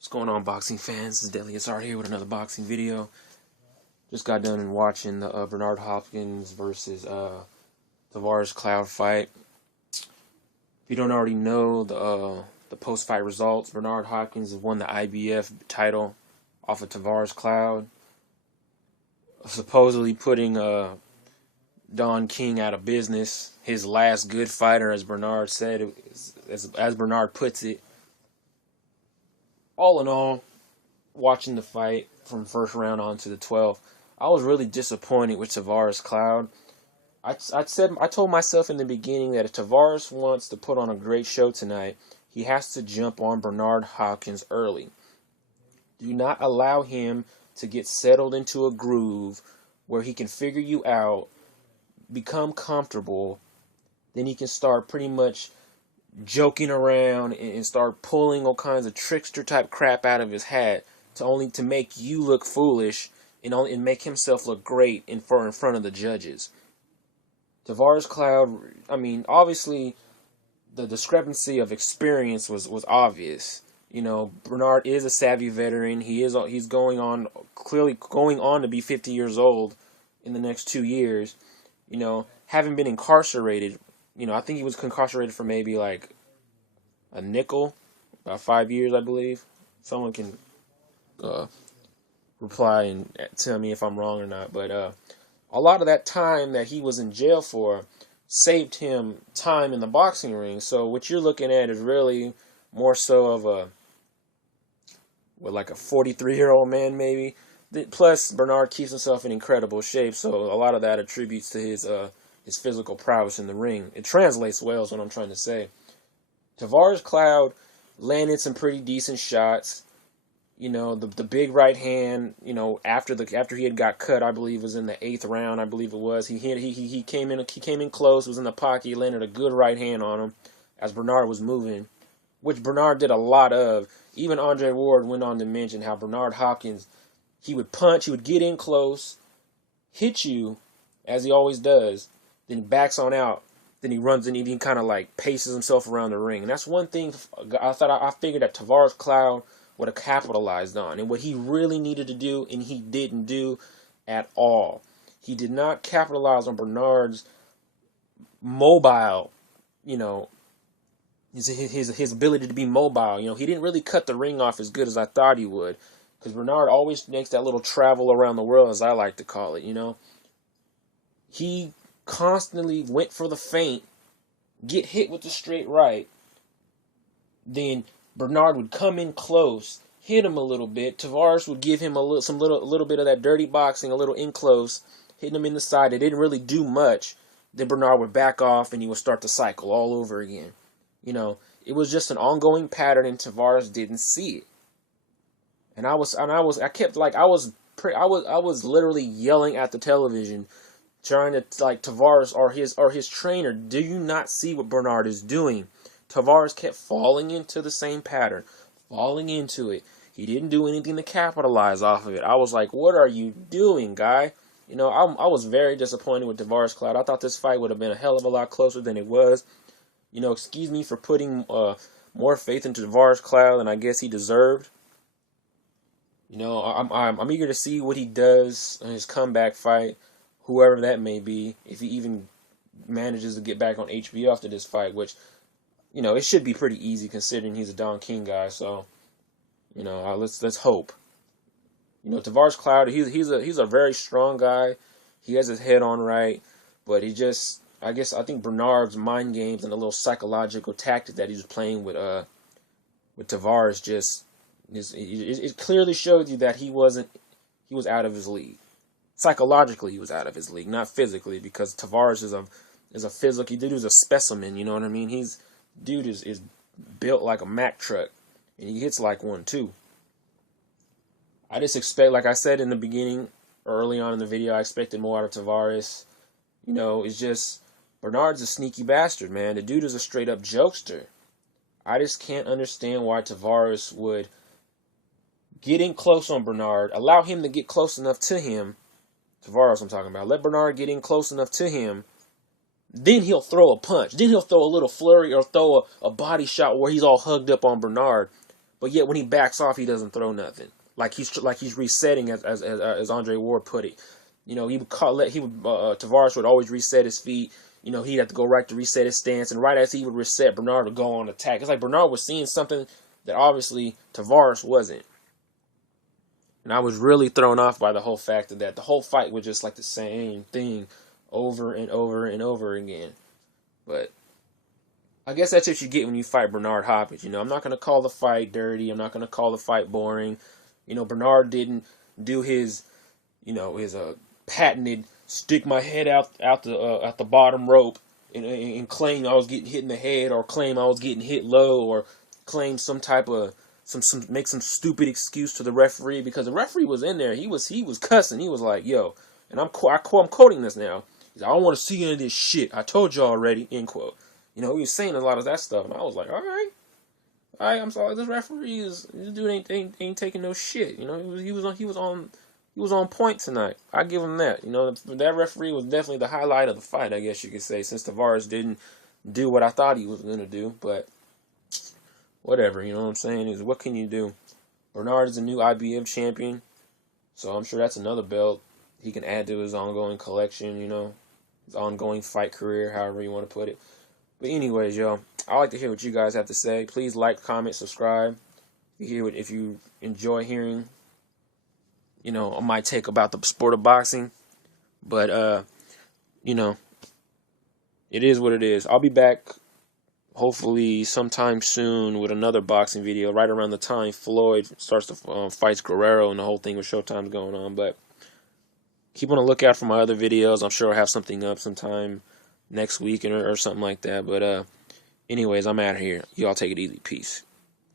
What's going on, boxing fans? This is Deadly SR here with another boxing video. Just got done watching the Bernard Hopkins versus Tavoris Cloud fight. If you don't already know the post-fight results, Bernard Hopkins has won the IBF title off of Tavoris Cloud, supposedly putting Don King out of business. His last good fighter, as Bernard said, as Bernard puts it. All in all, watching the fight from first round on to the 12th, I was really disappointed with Tavoris Cloud. I told myself in the beginning that if Tavoris wants to put on a great show tonight, he has to jump on Bernard Hopkins early. Do not allow him to get settled into a groove where he can figure you out, become comfortable, then he can start pretty much joking around and start pulling all kinds of trickster type crap out of his hat to make you look foolish and make himself look great in front of the judges. Tavoris Cloud, I mean, obviously the discrepancy of experience was obvious. You know, Bernard is a savvy veteran. He's clearly going on to be 50 years old in the next 2 years. You know, having been incarcerated. You know, I think he was incarcerated for maybe like a nickel, about 5 years, I believe. Someone can reply and tell me if I'm wrong or not. But a lot of that time that he was in jail for saved him time in the boxing ring. So what you're looking at is really more so of a 43-year-old man maybe. Plus, Bernard keeps himself in incredible shape, so a lot of that attributes to his physical prowess in the ring. It translates well, is what I'm trying to say. Tavoris Cloud landed some pretty decent shots. You know, the big right hand, you know, after he had got cut, I believe was in the 8th round, I believe it was. He came in close, was in the pocket, he landed a good right hand on him as Bernard was moving, which Bernard did a lot of. Even Andre Ward went on to mention how Bernard Hopkins, he would punch, he would get in close, hit you, as he always does, then he backs on out, then he runs and he kind of like paces himself around the ring. And that's one thing I figured that Tavoris Cloud would have capitalized on, and what he really needed to do, and he didn't do at all. He did not capitalize on Bernard's mobile, you know, his ability to be mobile. You know, he didn't really cut the ring off as good as I thought he would, because Bernard always makes that little travel around the world, as I like to call it, you know. He constantly went for the feint, get hit with the straight right, then Bernard would come in close, hit him a little bit. Tavoris would give him a little bit of that dirty boxing, a little in close, hitting him in the side. It didn't really do much. Then Bernard would back off and he would start to cycle all over again. You know, it was just an ongoing pattern, and Tavoris didn't see it. And I was literally yelling at the television, trying to, like, Tavoris or his trainer, do you not see what Bernard is doing? Tavoris kept falling into the same pattern, falling into it. He didn't do anything to capitalize off of it. I was like, what are you doing, guy? You know, I was very disappointed with Tavoris Cloud. I thought this fight would have been a hell of a lot closer than it was. You know, excuse me for putting more faith into Tavoris Cloud than I guess he deserved. You know, I'm eager to see what he does in his comeback fight, whoever that may be, if he even manages to get back on HBO after this fight, which, you know, it should be pretty easy considering he's a Don King guy. So, you know, let's hope. You know, Tavoris Cloud, he's a very strong guy. He has his head on right, but I think Bernard's mind games and the little psychological tactic that he was playing with Tavoris it clearly showed you that he was out of his league. Psychologically, he was out of his league, not physically, because Tavoris is a physical dude, who's a specimen. You know what I mean? Dude is built like a Mack truck, and he hits like one too. I just expect, like I said in the beginning, early on in the video, I expected more out of Tavoris. You know, it's just Bernard's a sneaky bastard, man. The dude is a straight up jokester. I just can't understand why Tavoris would get in close on Bernard, allow him to get close enough to him. Tavoris I'm talking about. Let Bernard get in close enough to him. Then he'll throw a punch. Then he'll throw a little flurry or throw a body shot where he's all hugged up on Bernard. but yet when he backs off, he doesn't throw nothing. Like he's resetting, as Andre Ward put it. You know, Tavoris would always reset his feet. You know, he'd have to go right to reset his stance, and right as he would reset, Bernard would go on attack. It's like Bernard was seeing something that obviously Tavoris wasn't. And I was really thrown off by the whole fact that the whole fight was just like the same thing over and over and over again. But I guess that's what you get when you fight Bernard Hopkins. You know, I'm not going to call the fight dirty. I'm not going to call the fight boring. You know, Bernard didn't do his, you know, his patented stick my head out the bottom rope and claim I was getting hit in the head, or claim I was getting hit low, or claim some type of make some stupid excuse to the referee, because the referee was in there. He was cussing. He was like, "Yo," and I'm quoting this now. He's like, "I don't want to see any of this shit. I told you already." End quote. You know, he was saying a lot of that stuff, and I was like, all right, I'm sorry. This referee this dude ain't taking no shit. You know, he was on point tonight. I give him that. You know, that referee was definitely the highlight of the fight, I guess you could say, since Tavares didn't do what I thought he was gonna do, but. Whatever, you know what I'm saying? What can you do? Bernard is a new IBF champion, so I'm sure that's another belt he can add to his ongoing collection, you know, his ongoing fight career, however you want to put it. But anyways, y'all, I like to hear what you guys have to say. Please like, comment, subscribe. If you enjoy hearing, you know, my take about the sport of boxing. But you know, it is what it is. I'll be back hopefully sometime soon with another boxing video, right around the time Floyd starts to fights Guerrero and the whole thing with Showtime's going on. But keep on the lookout for my other videos. I'm sure I'll have something up sometime next week or something like that. But anyways, I'm out of here. Y'all take it easy. Peace.